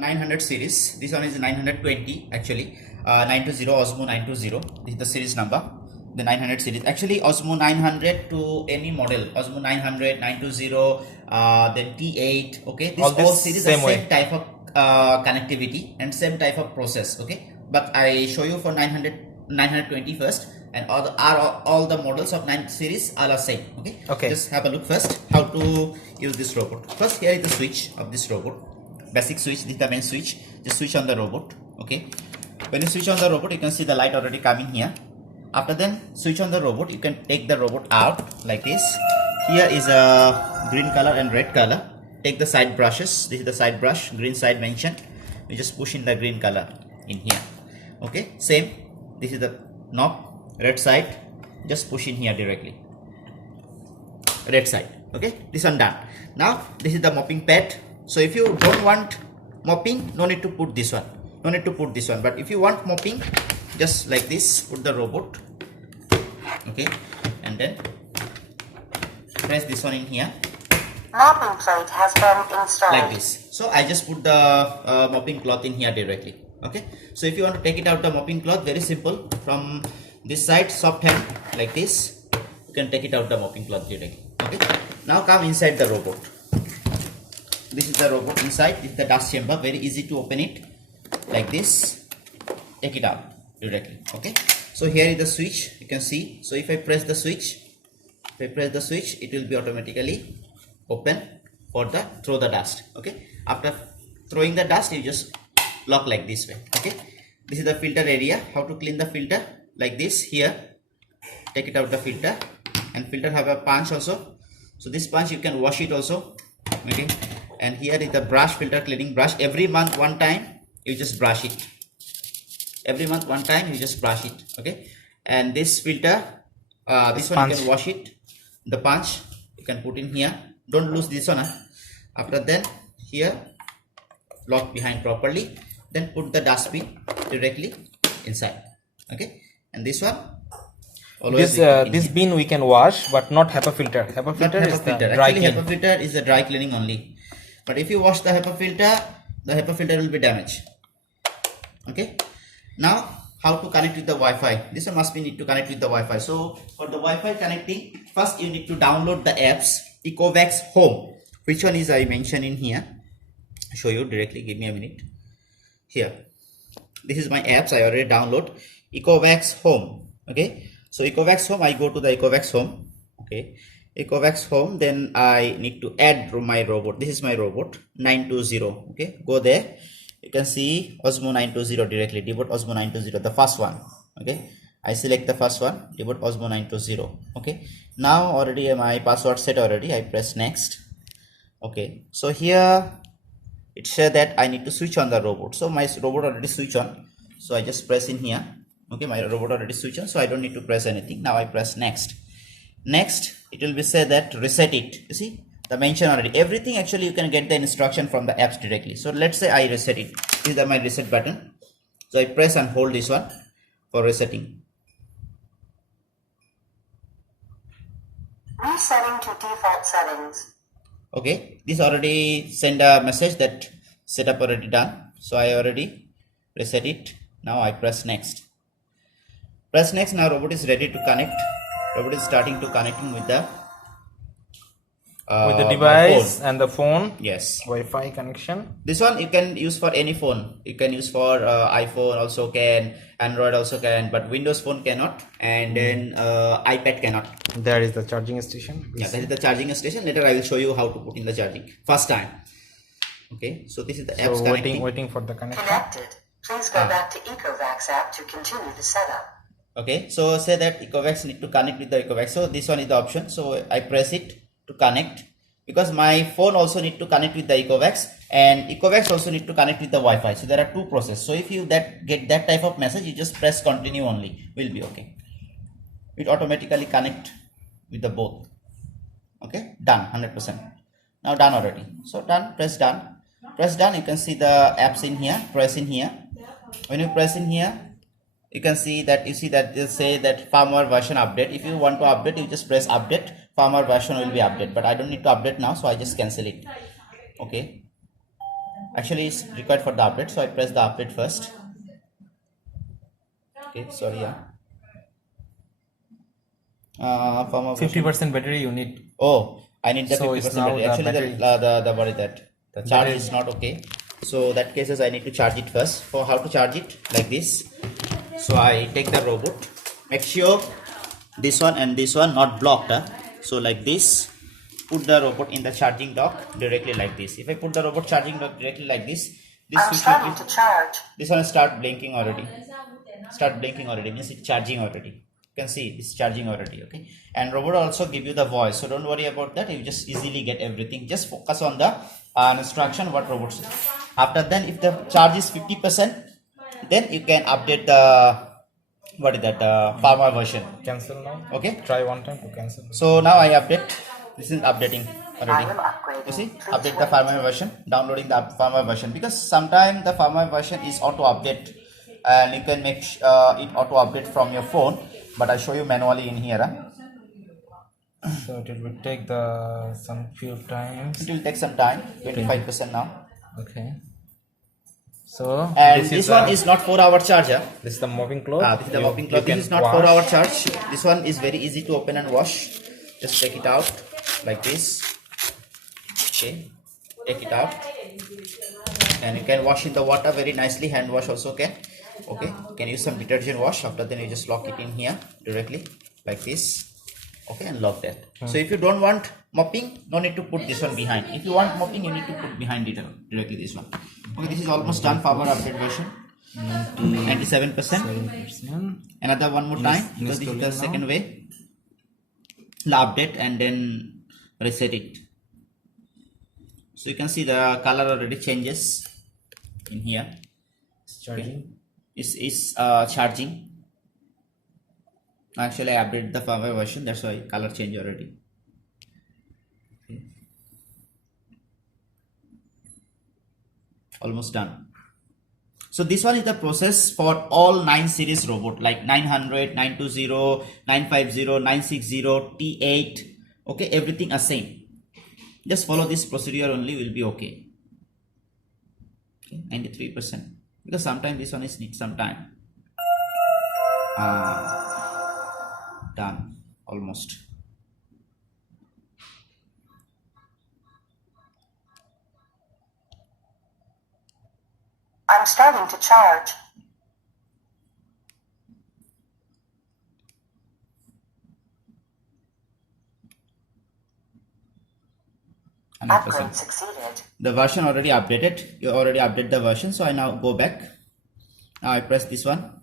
900 series. This one is 920 actually. 920 Osmo 920. This is the series number. The 900 series. Actually, Osmo 900 to any model. Osmo 900, 920, then T8. Okay, this all series are same type of connectivity and same type of process. Okay, but I show you for 920 first, and all the models of 9 series are the same. Okay, just have a look first how to use this robot. First, here is the switch of this robot. Basic switch. This is the main switch. Just switch on the robot. Okay, when you switch on the robot, you can see the light already coming here. After then switch on the robot, you can take the robot out like this. Here is a green color and red color. Take the side brushes. This is the side brush, green side mentioned. You just push in the green color in here. Okay, same. This is the knob, red side. Just push in here directly. Red side. Okay, this one done. Now this is the mopping pad. So if you don't want mopping, no need to put this one. No need to put this one. But if you want mopping, just like this, put the robot. Okay, and then press this one in here. Mopping plate has been installed. Like this. So I just put the mopping cloth in here directly. Okay, so if you want to take it out the mopping cloth, very simple. From this side, soft hand like this, you can take it out the mopping cloth directly. Okay, now come inside the robot. This is the robot inside. This is the dust chamber. Very easy to open it like this. Take it out directly. Okay, so here is the switch. You can see. So if I press the switch, it will be automatically open for the throw the dust. Okay, after throwing the dust, you just lock like this way. Okay, this is the filter area. How to clean the filter? Like this. Here, take it out the filter, and filter have a punch also. So this punch you can wash it also. Okay, and here is the brush, filter cleaning brush. Every month one time you just brush it. Every month one time you just brush it. Okay, and this filter, this one you can wash it. The punch you can put in here. Don't lose this one. After then here, lock behind properly. Then put the dustbin directly inside. Okay, and this one. This bin we can wash, but not HEPA filter. HEPA filter is the dry clean. HEPA filter is the dry cleaning only. But if you wash the HEPA filter, the HEPA filter will be damaged. Okay. Now, how to connect with the Wi-Fi? This one must be need to connect with the Wi-Fi. So, for the Wi-Fi connecting, first you need to download the apps Ecovacs Home. Which one is I mentioned in here? Show you directly. Give me a minute. Here. This is my apps. I already download Ecovacs Home. Okay. So Ecovacs Home, I go to the Ecovacs Home. Okay. Ecovacs Home. Then I need to add my robot. This is my robot 920. Okay. Go there. You can see Osmo 920 directly. DEEBOT Osmo 920, the first one. Okay, I select the first one, DEEBOT Osmo 920. Okay, now already my password set already. I press next. Okay, so here it says that I need to switch on the robot. So my robot already switch on. So I just press in here. Okay, my robot already switch on. So I don't need to press anything. Now I press next. Next, it will be said that reset it. You see? The mention already. Everything actually you can get the instruction from the apps directly. So let's say I reset it. This is my reset button. So I press and hold this one for resetting. Resetting to default settings. Okay, this already send a message that setup already done. So I already reset it. Now I press next. Press next. Now robot is ready to connect. Robot is starting to connecting with the device and the phone. Yes, Wi-Fi connection. This one you can use for any phone. You can use for iPhone also can, Android also can, but Windows phone cannot, and then iPad cannot. There is the charging station. Yeah, that is the charging station. Later I will show you how to put in the charging first time. Okay, so this is the apps connecting. Waiting for the connection. Connected. Please go back to Ecovacs app to continue the setup. Okay, so say that Ecovacs need to connect with the Ecovacs. So this one is the option. So I press it to connect, because my phone also need to connect with the Ecovacs, and Ecovacs also need to connect with the Wi-Fi. So there are two processes. So if you get that type of message, you just press continue only, will be okay. It automatically connect with the both. Okay, done 100%. Now done already. So done, press done. Press done, you can see the apps in here. Press in here. When you press in here, you can see that they say that firmware version update. If you want to update, you just press update. Firmware version will be updated, but I don't need to update now, so I just cancel it. Okay, actually it's required for the update, so I press the update first. Okay, sorry, yeah. 50% battery you need. Oh, I need the So 50% it's now battery. the Actually, battery. the what is that? The charge is not okay. So that cases I need to charge it first. For how to charge it? Like this. So I take the robot. Make sure this one and this one not blocked. So like this. Put the robot in the charging dock directly like this. If I put the robot charging dock directly like this I'm switch starting will to charge. this one start blinking already. Start blinking already means it's charging already. You can see it's charging already. Okay, and robot also give you the voice, so don't worry about that. You just easily get everything. Just focus on the instruction what robot says. After then, if the charge is 50%, then you can update the what is that firmware version. Cancel now. Okay, Try one time to cancel. so now I update. This is updating I already. am upgrading. You see, Please update the wait. firmware version, downloading the firmware version, because sometimes the firmware version is auto update and you can make it auto update from your phone, but I'll show you manually in here. So it will take some few times. It will take some time, 25% now. Okay. So And this one is not 4-hour charger. This is the mopping cloth. This is the mopping cloth. This is not 4-hour charge. This one is very easy to open and wash. Just take it out like this. Okay, take it out, and you can wash in the water very nicely. Hand wash also can. Okay, you can use some detergent wash. After then you just lock it in here directly like this. Okay, and lock that. So if you don't want mopping, no need to put this one behind. If you want mopping, you need to put behind it directly this one. Okay, this is almost done. Firmware update version 97%. Another one more time, because this is the second way. The update and then reset it. So you can see the color already changes in here. It's charging. Okay. It's charging. Actually, I updated the firmware version, that's why color change already. Okay. Almost done. So this one is the process for all 9 series robot, like 900, 920, 950, 960, T8. Okay, everything are same. Just follow this procedure only, will be okay. Okay, 93%. Because sometimes this one is need some time. Done. Almost. I'm starting to charge. Upgrade succeeded. The version already updated. You already updated the version, so I now go back. Now I press this one.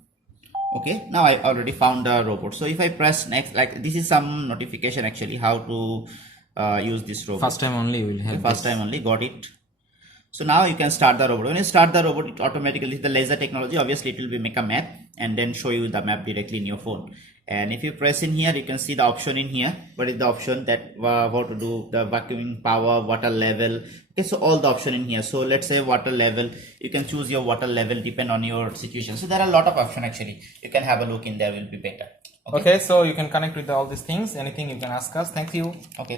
Okay, now I already found the robot. So if I press next, like this is some notification actually how to use this robot. First time only you will have. First time only, got it. So now you can start the robot. When you start the robot, it automatically, the laser technology, obviously it will be make a map and then show you the map directly in your phone. And if you press in here, you can see the option in here. What is the option that how to do the vacuuming power, water level. Okay, so all the option in here. So let's say water level, you can choose your water level depend on your situation. So there are a lot of option actually. You can have a look in there, will be better. Okay, so you can connect with all these things. Anything you can ask us. Thank you. Okay.